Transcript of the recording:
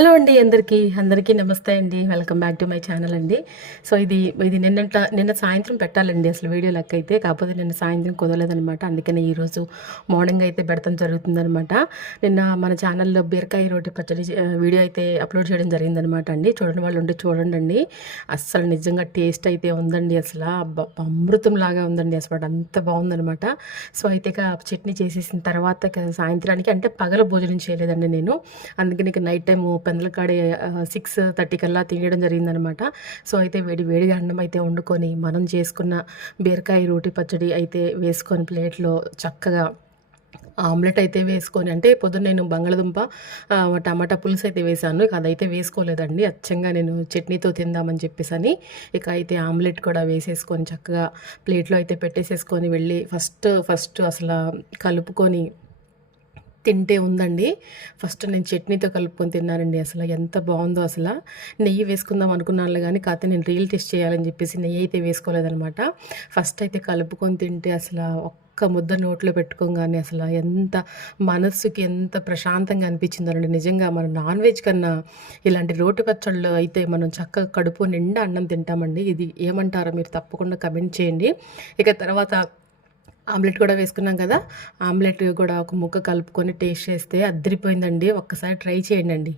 Hello అండి, అందరికీ నమస్తే అండి. Welcome back to my channel అండి. సో ఇది నిన్న సాయంత్రం పెట్టాలండి అసలు వీడియో లెక్క అయితే, కాకపోతే నిన్న సాయంత్రం కుదరలేదనమాట. అందుకని ఈరోజు మార్నింగ్ అయితే పెడతాం జరుగుతుందనమాట. నిన్న మన ఛానల్లో బీరకాయ రోటి పచ్చడి వీడియో అయితే అప్లోడ్ చేయడం జరిగిందనమాట అండి. చూడని వాళ్ళు ఉంటే చూడండి. అస్సలు నిజంగా టేస్ట్ అయితే ఉందండి, అసలు అమృతం లాగా ఉందండి, అసలు అంత బాగుందనమాట. సో అయితే చట్నీ చేసేసిన తర్వాత సాయంత్రానికి, అంటే పగల భోజనం చేయలేదండి నేను, అందుకని నైట్ టైం పెందలకాడే 6:30 కల్లా తినేయడం జరిగిందనమాట. సో అయితే వేడిగా అన్నం అయితే వండుకొని మనం చేసుకున్న బీరకాయ రోటి పచ్చడి అయితే వేసుకొని ప్లేట్లో చక్కగా ఆమ్లెట్ అయితే వేసుకొని, అంటే పొద్దున్న నేను బంగాళదుంప టమాటా పులుసు అయితే వేసాను, ఇక అదైతే వేసుకోలేదండి. అచ్చంగా నేను చట్నీతో తిందామని చెప్పేసి అని ఇక అయితే ఆమ్లెట్ కూడా వేసేసుకొని చక్కగా ప్లేట్లో అయితే పెట్టేసేసుకొని వెళ్ళి ఫస్ట్ అసలు కలుపుకొని తింటే ఉందండి. ఫస్ట్ నేను చట్నీతో కలుపుకొని తిన్నానండి, అసలు ఎంత బాగుందో. అసలు నెయ్యి వేసుకుందాం అనుకున్నాను కానీ కాకపోతే నేను రియల్ టేస్ట్ చేయాలని చెప్పేసి నెయ్యి అయితే వేసుకోలేదనమాట. ఫస్ట్ అయితే కలుపుకొని తింటే అసలు ఒక్క ముద్ద నోట్లో పెట్టుకోగానే అసలు ఎంత మనస్సుకి ఎంత ప్రశాంతంగా అనిపించిందోనండి. నిజంగా మనం నాన్ వెజ్ కన్నా ఇలాంటి రోటి పచ్చళ్ళు అయితే మనం చక్కగా కడుపు నిండా అన్నం తింటామండి. ఇది ఏమంటారో మీరు తప్పకుండా కమెంట్ చేయండి. ఇక తర్వాత ఆమ్లెట్ కూడా వేసుకున్నాం కదా, ఆమ్లెట్ కూడా ఒక ముక్క కలుపుకొని టేస్ట్ చేస్తే అద్దరిపోయిందండి. ఒక్కసారి ట్రై చేయండి.